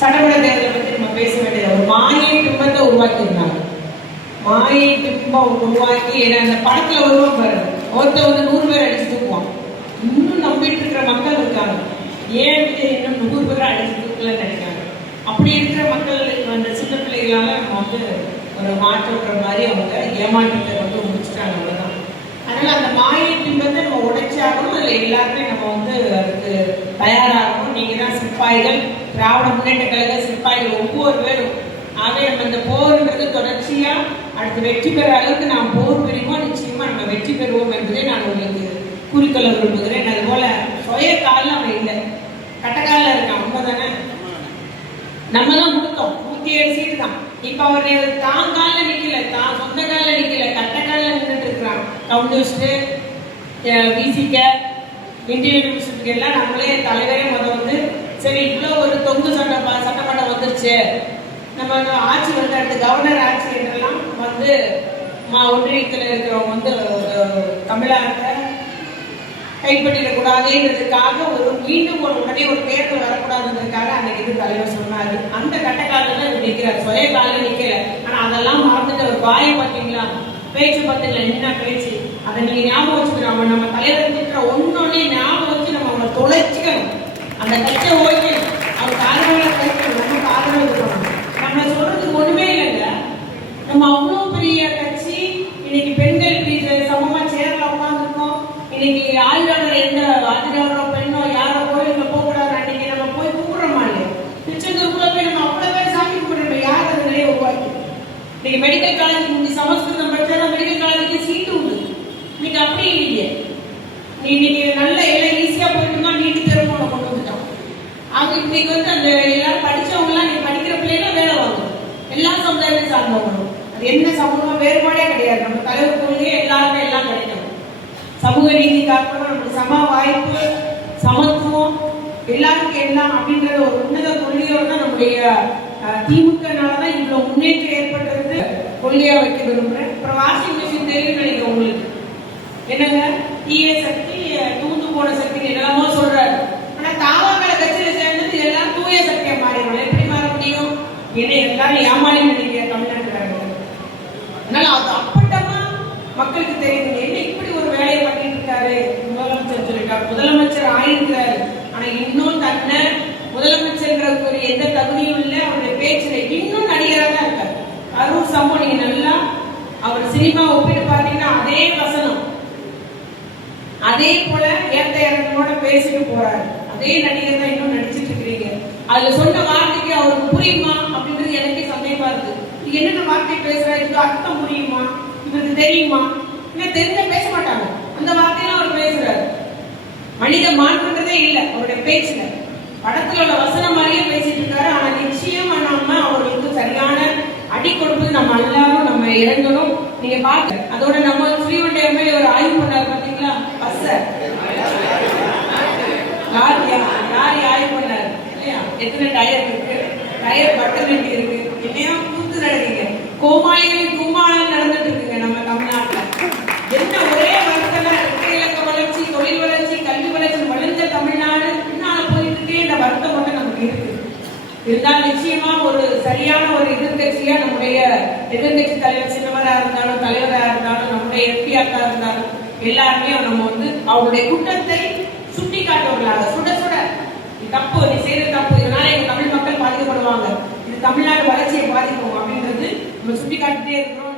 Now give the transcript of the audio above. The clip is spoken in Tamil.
சட்டமன்ற தேர்தலை பற்றி நம்ம பேச வேண்டியது. ஒரு மாயை பிம்பத்தை உருவாக்கியிருந்தாங்க. மாயை பிம்பம் உருவாக்கி அந்த படத்துல வருவோம் பாருங்க, ஒருத்த வந்து 100 பேர் அடிச்சு தூக்குவான். இன்னும் நம்பிட்டு இருக்கிற மக்கள் இருக்காங்க. ஏன் இன்னும் 100 பேர் அடிச்சு தூக்கலன்னு நினைக்கிறாங்க. அப்படி இருக்கிற மக்களுக்கு அந்த சின்ன பிள்ளைகளால நம்ம வந்து ஒரு மாற்றன்ற மாதிரி அவங்க ஏமாற்றத்தை வந்து முடிச்சுட்டாங்க. அவ்வளவுதான். அதனால அந்த மாயை பிம்பத்தை நம்ம உடைச்சாகணும். அதுல எல்லாருமே நம்ம வந்து அதுக்கு தயாராகணும். நீங்க தான் சிப்பாய்கள், திராவிட முன்னேற்ற கழக சிப்பாய்கள் ஒவ்வொரு பேரும். ஆகவே நம்ம இந்த போர்ன்றது தொடர்ச்சியா அடுத்து வெற்றி பெற அளவுக்கு நாம் போர் புரியுமோ நிச்சயமா நம்ம வெற்றி பெறுவோம் என்பதை நான் உங்களுக்கு குறிக்கொள்ள விரும்புகிறேன். அது போல சுய காலில் அவன் இல்லை, கட்டக்காலில் இருக்கான். உண்மைதானே? நம்ம தான் கொடுத்தோம் 107 சீட்டு தான். இப்ப அவர் தான் காலில் நிக்கல, தான் சொந்த காலில் நிக்கல, கட்டக்காலில் நின்றுட்டு இருக்கிறான். கம்யூனிஸ்ட், விசிக, இந்தியன் யூனிவர்சிட்டிக்கு எல்லாம் நம்மளே தலைவரே வந்து சரி இவ்வளோ ஒரு தொங்கு சட்டமன்றம் வந்துருச்சு, நம்ம ஆட்சி வந்து அடுத்து கவர்னர் ஆட்சி என்றெல்லாம் வந்து ஒன்றியத்தில் இருக்கிறவங்க வந்து தமிழகத்தை கைப்பற்றிடக்கூடாதுன்றதுக்காக ஒரு மீண்டும் உடனே ஒரு தேர்தல் வரக்கூடாதுன்றதுக்காக அன்னைக்கு இது தலைவர் சொன்னாரு. அந்த கட்டக்காலில் தான் நிற்கிறார், சுய காலில் நிற்கல. ஆனா அதெல்லாம் மறந்துட்டு ஒரு வாயை பார்த்தீங்களா, பேச்சு பார்த்தீங்களா, என்ன பேச்சு, அதை நீங்க ஞாபகம் வச்சுக்கிறோம். நம்ம தலைவர் திட்டுற ஒன்னொன்னே ஞாபகம் வச்சு நம்ம அவங்களை தொலைச்சிக்கணும். அந்த கட்சியை ஓய்க்கணும், அவங்க ஆதரவாக கைக்கணும், நமக்கு ஆதரவு இருக்கணும். நம்ம சொல்றதுக்கு ஒண்ணுமே இல்லைங்க. நம்ம அவ்வளோ பெரிய கட்சி, இன்னைக்கு பெண்கள் சமமா சேர்ல உட்காந்துருக்கோம். இன்னைக்கு ஆயுதாளர் எந்த ஆதிராவரோ பெண்ணோ யாரோ கோயிலுக்கு போகக்கூடாது அன்னைக்கு நம்ம போய் கூப்பிடுறோமா இல்லையா? திருச்செந்தூருக்குள்ள போய் நம்ம அவ்வளவு பேர் சாமி கும்பிடுறோம். யார் அந்த நிலையை உருவாக்கி? இன்னைக்கு மெடிக்கல் காலேஜ் முந்தி சமஸ்கிருதம் படிச்சா மெடிக்கல் காலேஜுக்கு சீட்டு உண்டு. இன்னைக்கு அப்படி இல்லையே. இன்னைக்கு நல்ல எல்லாம் ஈஸியா போயிட்டுமா நீட்டு தேர்வு கொண்டு வந்துட்டோம். அவங்க இன்னைக்கு வந்து அந்த எல்லாரும் படிச்சவங்க எல்லாம் நீங்க படிக்கிற பிள்ளைங்க வேலை வாங்கணும். எல்லா சமுதாயமே சார்ந்தவங்களும் அது என்ன சமூகம் வேறுபாடே கிடையாது. நம்ம தலைவர் கொள்கையே எல்லாருமே எல்லாம் கிடைக்கணும். சமூக நீதி காக்கணும், நமக்கு சம வாய்ப்பு, சமத்துவம், எல்லாருக்கும் எல்லாம் அப்படின்ற ஒரு உன்னத கொள்கையோட தான் நம்முடைய திமுகனாலதான் இவ்வளவு முன்னேற்றம் ஏற்பட்டது கொள்கையா வைக்க விரும்புறேன். அப்புறம் வாஷிங் மிஷின் தெரியும் நினைக்கிறேன் உங்களுக்கு. என்னங்க தீய சக்தி தூந்து போன சக்தி என்னெல்லாமோ சொல்றாரு. ஆனா தாவாக்கால கட்சியில சேர்ந்தது எல்லாம் தூய சக்தியா மாறிடும். எப்படி மாற முடியும்? என்ன எல்லாரும் ஏமாறி நினைக்கிற தமிழ்நாட்டுக்காரங்க. அதனால அது அப்பட்டமா மக்களுக்கு தெரியுது. என்ன இப்படி ஒரு வேலையை பண்ணிட்டு இருக்காரு முதலமைச்சர் சொல்லிட்டாரு. முதலமைச்சர் ஆயிருக்கிறாரு, ஆனா இன்னும் தன்னை முதலமைச்சர் எந்த தகுதியும் இல்லை. அவருடைய பேச்சுல இன்னும் நடிகராக தான் இருக்காரு. அரூர் சம்பவம் நீங்க நல்லா அவர் சினிமா ஒப்பிட்டு பாத்தீங்கன்னா அதே வசனம், அதே போல ஏத்த இறங்கனோட பேசிட்டு போறாரு. அதே நடிகர் தான் இன்னும் நடிச்சிட்டு இருக்கிறீங்க. அதுல சொன்ன வார்த்தைக்கு அவருக்கு புரியுமா அப்படின்றது எனக்கே சந்தேகமா இருக்கு. என்னென்ன வார்த்தை பேசுறாரு, இதுக்கு அர்த்தம் புரியுமா, இவருக்கு தெரியுமா? இன்னும் தெரிஞ்ச பேச மாட்டாங்க. அந்த வார்த்தையெல்லாம் அவர் பேசுறாரு. மனித மாற்றன்றதே இல்லை அவருடைய பேச்சுல. படத்துல உள்ள வசனம் மாதிரியே பேசிட்டு இருக்காரு. ஆனா நிச்சயமா நம்ம அவர்களுக்கு சரியான அடி கொடுப்பது நம்ம எல்லாரும் நம்ம இறங்கணும். நீங்க பாக்க அதோட நம்ம ஸ்ரீவண்டையமே ஒரு ஆய்வு பண்ணாரு பாத்தீங்களா? பஸ் லாரி ஆய்வு பண்ணாரு இல்லையா? எத்தனை டயர் இருக்கு, டயர் பட்டன் இருக்கு, என்னையா கூத்து நடக்குங்க, கோமாளிகளின் கும்மாளம் நடந்துட்டு இருக்குங்க நம்ம தமிழ்நாட்டுல. என்ன ஒரே வருத்தம், இலக்க வளர்ச்சி, தொழில் வளர்ச்சி, கல்வி வளர்ச்சி வளர்ந்த தமிழ்நாடு பின்னால போயிட்டு இருக்கே. இந்த வருத்தம் மட்டும் நமக்கு இருக்கு. இருந்தால் நிச்சயமா ஒரு சரியான ஒரு எதிர்கட்சியா நம்முடைய எதிர்கட்சி தலைவர் சின்னவரா இருந்தாலும் தலைவரா இருந்தாலும் நம்முடைய எம்பியாக்கா இருந்தாலும் எல்லாருமே நம்ம வந்து அவருடைய குற்றத்தை சுட்டி காட்டுவர்களாக சுட சுட தப்பு, நீ செய்யற தப்பு, இதனால எங்க தமிழ் மக்கள் பாதிக்கப்படுவாங்க, இது தமிழ்நாடு வளர்ச்சியை பாதிக்கும் அப்படின்றது நம்ம சுட்டி காட்டிட்டே இருக்கிறோம்.